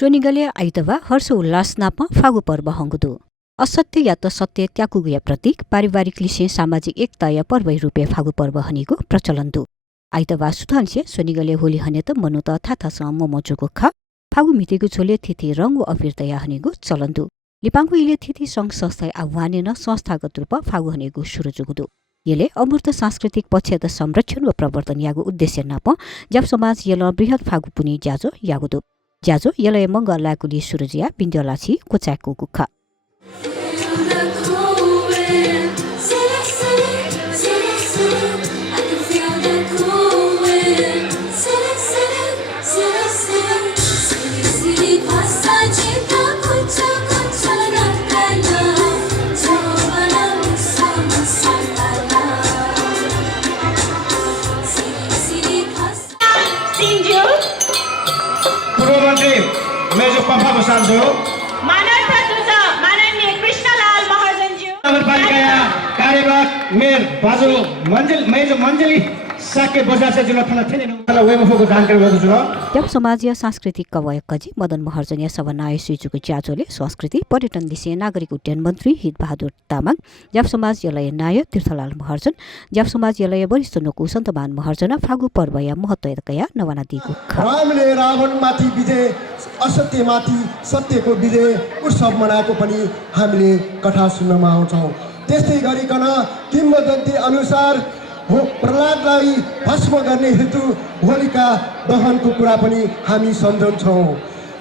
सोनिगले आइतब हर्ष उल्लास नाप फागु पर्व हंगुदु असत्य या त सत्य त्याकुगुया प्रतीक पारिवारिक लिसे सामाजिक एकता या पर्व रूपे फागु पर्व हनेको प्रचलन दु आइतबा सुधांशे सोनिगले होली हने त मनु त थाथासँग मोमोजुको ख फागु मितेको छोले थिथि रंग अफिरतया हनेको चलन दु लिपाङको इले थिथि संघ संस्था आह्वानेन संस्थागत रूप फागु हनेको सुरु जुगुदु यले अमूर्त सांस्कृतिक पक्षत संरक्षण व प्रवर्तन यागु उद्देश्य नाप जब समाज यल बृहत फागु पुनि ज्याजो यागुदु ज्याजो यलय मंगलाकुली सुरजिया बिन्द्यलाछि कोचाको गुखा मेजो पंपा बसाल्छु मानव प्रदूषण माननीय कृष्णलाल महाजनज्यू नगरपालिका कार्यवाहक मेयर बाजु मेजो मञ्जली साके बजार से जुन थाना थिने मलाई वेमफोको जानकारी गर्छु जब समाजीय सांस्कृतिक कवयकजी मदन महर्जन सवनाय सुजुको च्याचोले संस्कृति पर्यटन विषय नागरिक उड्डयन मन्त्री हितबहादुर तामाङ जब समाज यलय नायक तीर्थलाल महर्जन जब समाज यलय वरिष्ठ नोकु सन्तमान महर्जन फागु पर्व या महत्त्वकया नवाना दिगु रामले रावणमाथि विजय असत्यमाथि सत्यको विजय उत्सव मनाएको पनि हामीले कथा सुन्नमा आउँछौँ। त्यस्तै गरिकन किंवदन्ती अनुसार प्रहलादलाई भस्म गर्ने हेतु होलिका दहनको कुरा पनि हामी सम्झन्छौँ।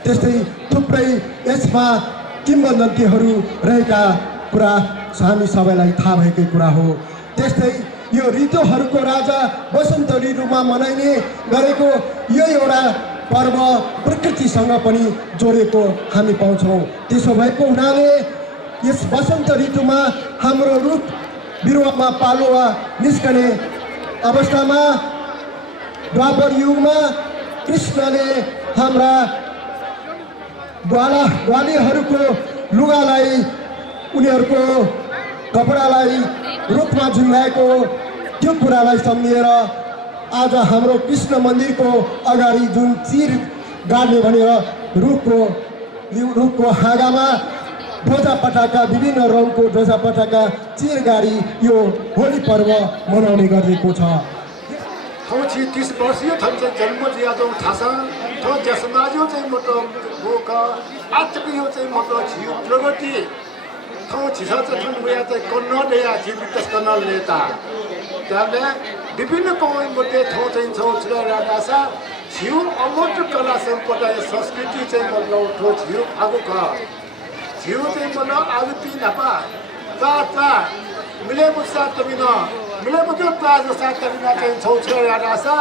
त्यस्तै थुप्रै यसमा किंवदन्तीहरू रहेका कुरा हामी सबैलाई थाहा भएकै कुरा हो। त्यस्तै यो ऋतुहरूको राजा वसन्त ऋतुमा मनाइने गरेको यो एउटा पर्व प्रकृतिसँग पनि जोडेको हामी पाउँछौँ। त्यसो भएको हुनाले यस वसन्त ऋतुमा हाम्रो रुख बिरुवामा पालुवा निस्कने अवस्थामा द्वापर युगमा कृष्णले हाम्रा ग्वालीहरूको लुगालाई उनीहरूको कपडालाई रुखमा झुन्डाएको त्यो कुरालाई सम्झेर आज हाम्रो कृष्ण मन्दिरको अगाडि जुन चिर गाड्ने भनेर रुखको हाँगामा ध्वजा पटाका विभिन्न रङको ध्वजा पटाका चिर गाडी यो होली पर्व मनाउने गरेको छ। 30 वर्षीय थाहा जन्म जियादो थाहा थो जसमाजो चाहिँ मोटो बोका आत्मयो चाहिँ मोटो छियो प्रगति थो छिसा चाहिँ उया चाहिँ कन्नड या जीवित कन्नड नेता त्याले विभिन्न कौन मध्ये थो चाहिँ छौ छरा रासा छियो अमोट कला सम्पदा संस्कृति चाहिँ मतलब थो छियो आगो का छियो चाहिँ मतलब आलु पि नपा ता मिले मुसा तबिना मिले मुजो प्लाज साथ तबिना चाहिँ छौ छरा रासा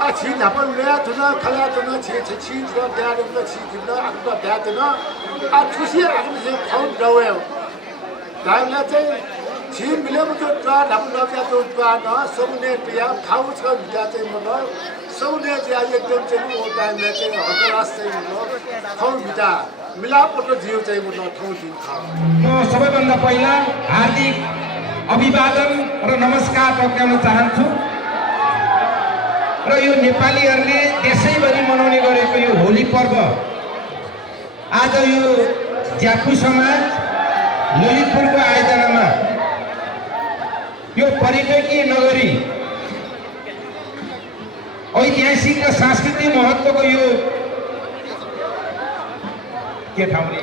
आ छि नपा ल्या तुना खला तुना छि छ त्याले न छि जुना आगो त्याते न आ छुसी आगो चाहिँ फाउन्ड दवे दाइला चाहिँ छि मिले मुजो प्ला नपा नया तो प्ला न सबने पिया खाउ छ बिया चाहिँ मतलब सबने ज्या एकदम चाहिँ ओ टाइमले चाहिँ हकरास चाहिँ मतलब खाउ बिया मिलापट जीव चाहिँ मतलब ठाउँ दिन छ। म सबैभन्दा पहिला हार्दिक अभिवादन र नमस्कार टक्राउन चाहन्छु र यो नेपालीहरूले देशैभरि मनाउने गरेको यो होली पर्व आज यो ज्यापु समाज ललितपुरको आयोजनामा यो पर्यटकीय नगरी ऐतिहासिक र सांस्कृतिक महत्त्वको यो के ठाउँले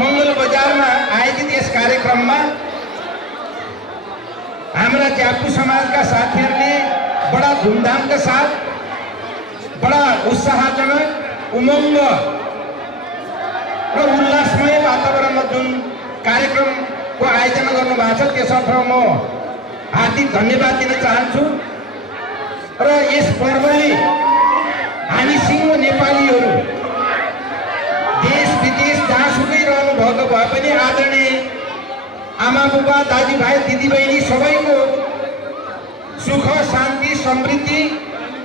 मंगल बजारमा आयोजित यस कार्यक्रममा हाम्रा ज्यापु समाजका साथीहरूले बडा धुमधामका साथ बडा उत्साहजनक उमङ्ग र उल्लासमय वातावरणमा जुन कार्यक्रमको आयोजना गर्नुभएको छ त्यसर्थ म हार्दिक धन्यवाद दिन चाहन्छु र यस पर्वले हामी सिङ्गो नेपालीहरू देश विदेश जहाँसुकै रहनु भएको भए पनि आदरणीय आमा बुबा दाजुभाइ दिदीबहिनी सबैको सुख शान्ति समृद्धि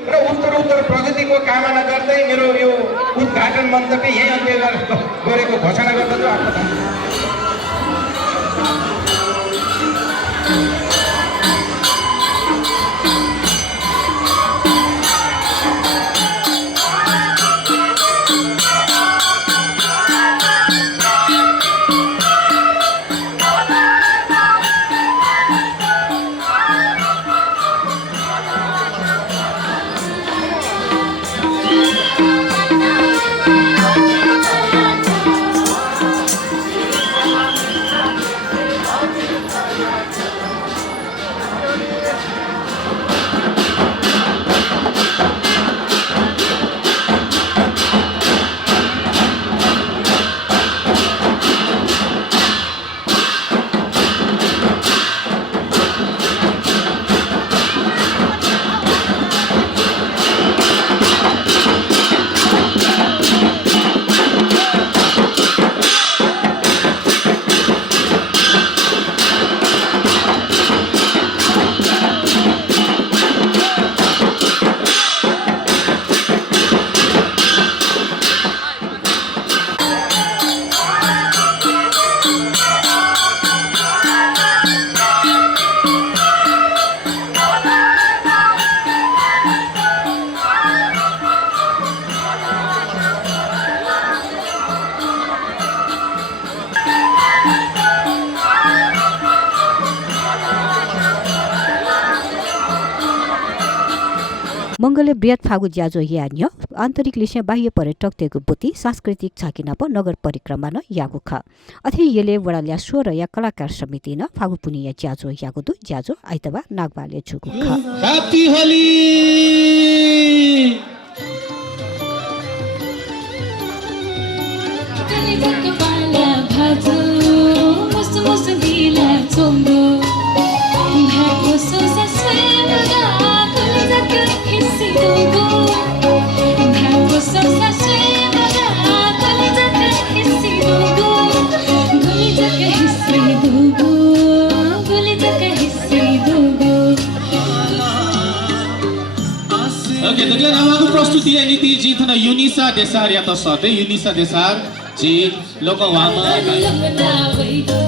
र उत्तरोत्तर प्रगतिको कामना गर्दै मेरो यो उद्घाटन मञ्चकै यही अन्त्य गरेको घोषणा गर्दछु। मंगले बृहत फागु ज्याजो यान्य आन्तरिक लिसे बाह्य पर्यटक तेगु बुति सांस्कृतिक छाकिना प नगर परिक्रमा न यागु ख अथे येले वडाल्या स्वर या कलाकार समिति न फागु पुनिया ज्याजो यागु दु ज्याजो आइतबा नागबाले जुगु ख ह्यापी होली ओके देखले नामाको प्रस्तुति नीति जी थना युनिसा देसार या त सते युनिसा देसार जी लोक वामा